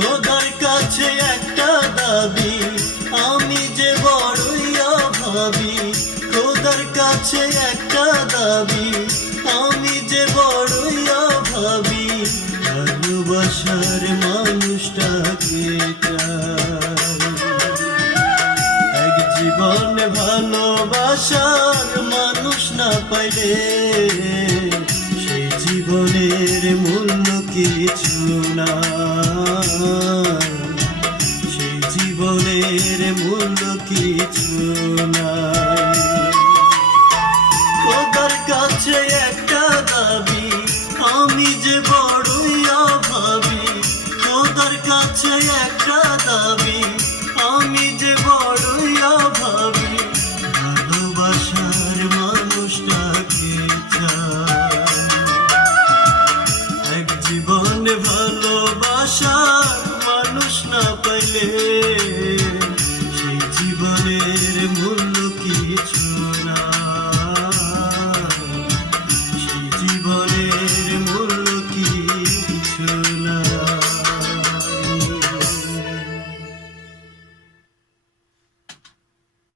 খোদার কাছে একটা দাবি, আমি যে বড়ই অভাবী খোদার কাছে একটা দাবি, আমি যে বড়ই অভাবী, ভালোবাসার মানুষটাকে এক জীবনে ভালোবাসার মানুষ না পাইলে সেই জীবনের মূল্য কিছু না আমার সেই জীবনের মূল্য কিছু খোদার কাছে একটা দাবি, আমি যে বড়ই অভাবী, খোদার কাছে একটা দাবি, আমি যে বড়ই অভাবী, ভালোবাসার মানুষটাকে চাই। এক জীবনে दिले